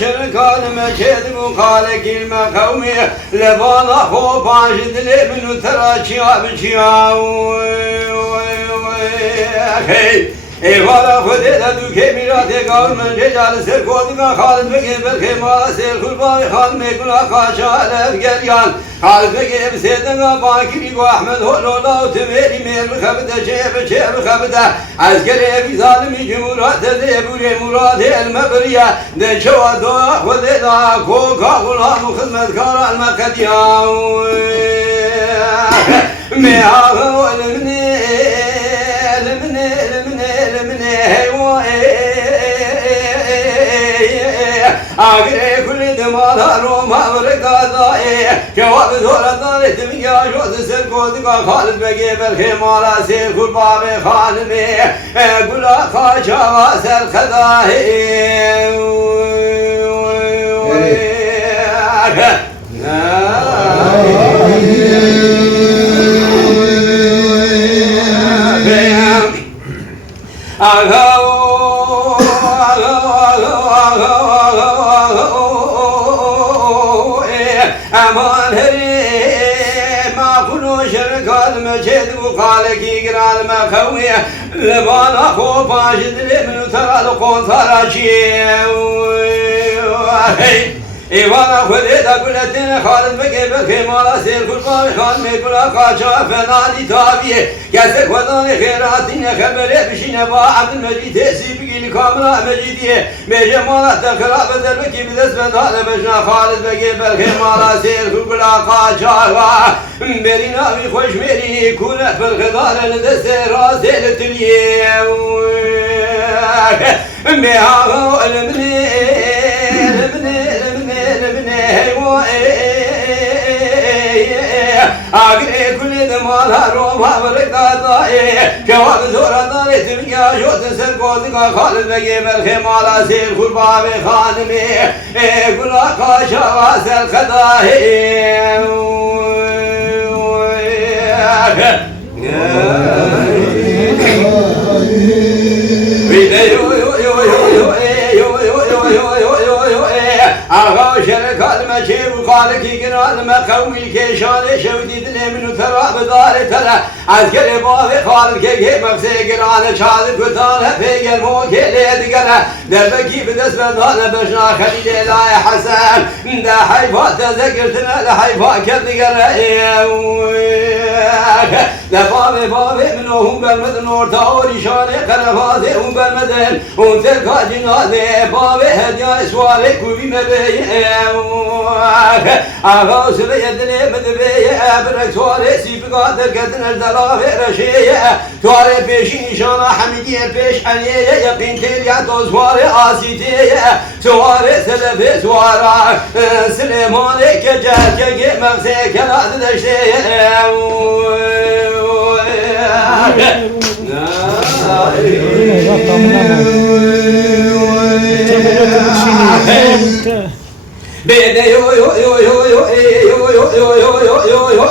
شركان مشهد مخالك المقومي لبانا خوبان جدلي من تراشيا بشياو Eyvallah fıdeda düke mirate kavmen cecal ser kodika halin ve geber kemala ser kurban hal mekuna kaşa alev gel yan hal ve geb sedena bakiri bu Ahmet holola tümeri mer khabda çebe khabda asker ev zalimi cumhuriyet de bure murad el mebriya de çavada fıdeda ko kavla hizmetkar al makadiya me ağ elemne Agre kulli demala Roma vrikada cevap zoradan ettim ya joz ser kodika Halid ve gebel kemala ser kurba ve hanimi gula kaça ser kadahi aman heri ma kunu şerkal meced bu kaleki giral ma kawiye lebana ko pajidle min taral kontarachi Eyvallah fıdeda gületine Halid ve gebel kemala ser kurban khan mekula kaça fenadi tabiye Gezek vadan khairatine habere bişine ba Abdülmecid tesibigil kamla mecidiye Mecemalat da kırabet elbeki bides ve dale beşna Halid ve gebel kemala ser kurban kaça Berina bir hoş meri kunet bel khidaren de seraz eletliye Meha elemni Agre kulli demala Roma vrikada cevap zoradan ettim ya joz ser kodika Halid ve gebel kemala ser kurba ve hanimi gula kaşa ser kadahi Ağav şerkal meçev kaleki giral mekavil keşane şevdidine minu terab dare tera azkere bavi Halid ke mekse girane çadır kütane peyger mo kele digene derbeki bides ve dane beşna halile la hasan da hayfa tezekirtine la hayfa kerdigere da bavi minuhum belmeden orta o nişane karafaze hum belmeden un terka cinade bavi hediye suale kubi mebe Ağav sıvı yedine medveye Bırak tuare sipi kader kedin ejdala ve reşeye Tuare peşi nişana hamidiye peş aliyeye Yakin tel toz tuare asiteye Tuare selefe tuara Süleyman'e kecel kege mevse keladı deşteye Bede yo yo yo yo yo yo yo yo yo yo yo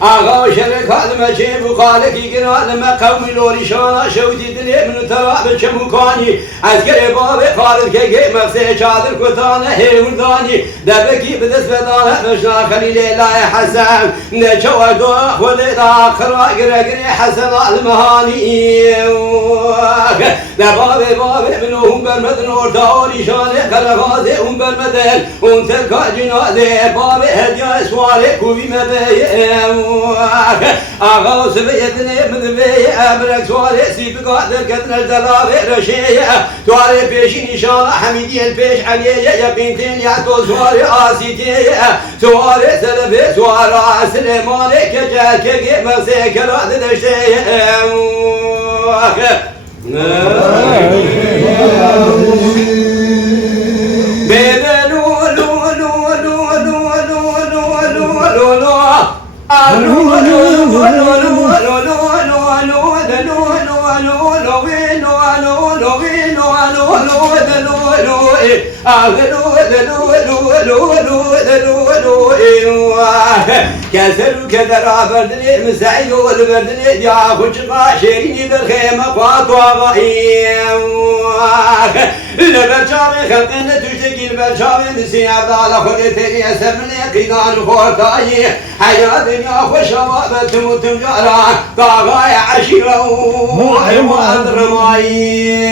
Ağav şerkal meçev kaleki giral mekavil orişana şevdidine min terab çemukani Azkere babi Halid ke mefse çadır kutane hevurdani Debeki bides vedane meşna halile la hasan Ne çavadu hulida kıra gire gire hasan al mehani Ne babi minuhum bermeden orta orişane karafaze bermeden un terka cinade babi hediye suale kuvi mebeye Ağav sıvı yedine müdveye Bırak suale sipi kader kedin ejdala ve reşeye Tuare peşi nişana hamidiye peş aliyeye Yakin tel toz tuare asiteye Tuare selefe tuara Süleyman'e kecel kege mevse keladı deşteye Keseru keder aberdini mesai yol verdini ya kuçka şehrini bir khema fatwa البرشاوي خلقنا تشتكي البرشاوي نسياب على خدتي أسر من قيدان خورتاي حياة دنيا وشباب تموت مجارا طاغاي عشيرة وحيوان رماي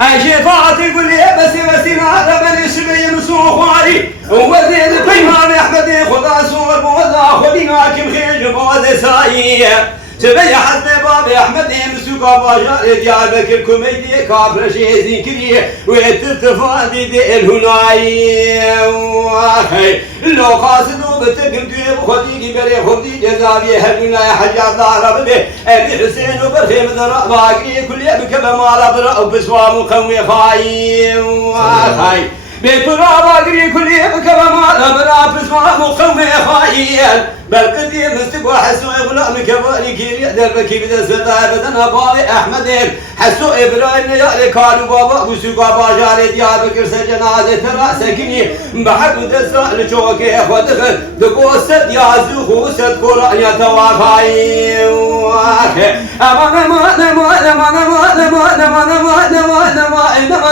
عشيفات يقول لي بس ما ربني سبي مسوخ علي وزيد قيمان احمد خدا صور بوضع خلينا كم خيج بوضع سايا سبي حسن باب احمد مسوق باجار ديار بكر كوميدي كابر شي ذكري ويتفادي دي الهناي واخي لو قاصدوا بتقم تيب خديجي بري خدي جزابي هلنا يا حجاج دار بي ابي حسين وبرخيم ذرا باقي كل يبك بمال ضرا وبسوام قوي خاي واخي بتراب اجري كل يبك بمال ضرا بسوام قوي خاي بل قديم مستقوى حسو غلام كبالي كيري دربكي بدا سبتا بدنا بابي احمد حسو ابراهيم يالي كانوا بابا وسوقا باجاري ديار بكر سجنازي ترى سكني بحق دسا لشوكي خدخل دقوست يازو خوست قرآن يتواخاي امان امان امان امان امان امان امان امان امان امان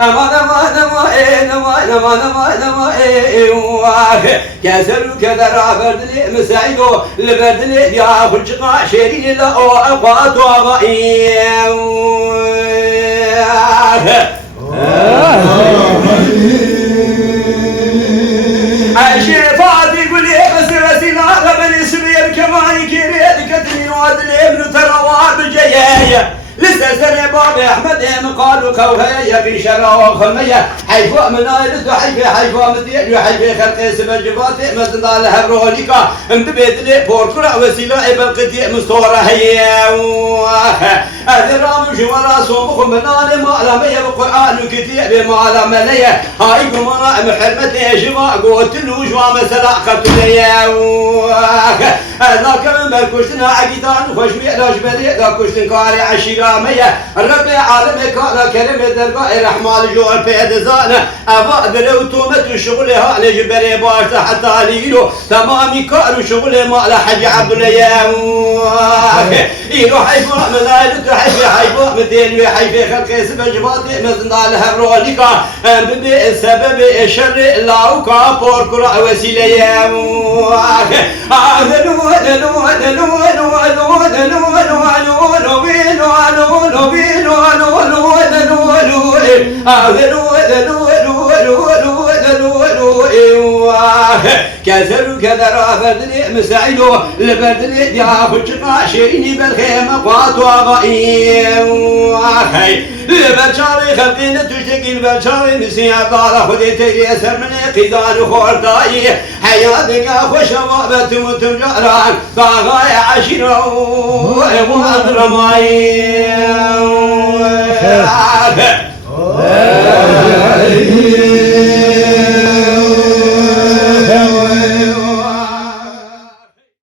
امان امان امان امان كسر كذا بردني مساعدو لبردني يا خلشقا شيرين لا اوقات وغائي عشيفات يقول لي بس لا غبني سبيل كمان كيري كتني وادلي ابن تروار بجيايا لسه سنة بابي أحمد قالوا كوهيا يقي شرا وخمية حيفو منايلت حيفو مدين وحيفو خلقي سبجباتي مدنا لها برونيكا امتبيت لي بوركرا وسيلة بالقتي مستورة هي أذرام جوارا صومخ مناني معلمية بالقرآن وكتيب معلمية هاي قمنا محرمتي جوا قوت الوجوة مسلا قبتلية ذاك من بالكشتنا عقيدان وخشمي علاج بلي ذاك كشتن كاري عشيرة مية ربي عالمي كالا كريم درقاء رحمال جوال بيد زانة أبا درو تومت وشغلها نجبري باشتا حتى ليلو تمامي كارو شغلي مالا حج عبد الله إيلو حيفو منايلو حيفو مدين وحيفي خلقي سبجباتي مزنا لها بروليكا ببي السبب الشر لاوكا بوركرا وسيلة كسر كذا بردني مساعدو لبردني يا خشقا شيريني بالخيمة قاتوا غائي البرشاوي خلقين تشتكي البرشاوي مسيح دار خديتي يسر من قيدان خورتاي حياة دنيا وشباب تموت مجاران طاغاي عشيرة وإبوان رماي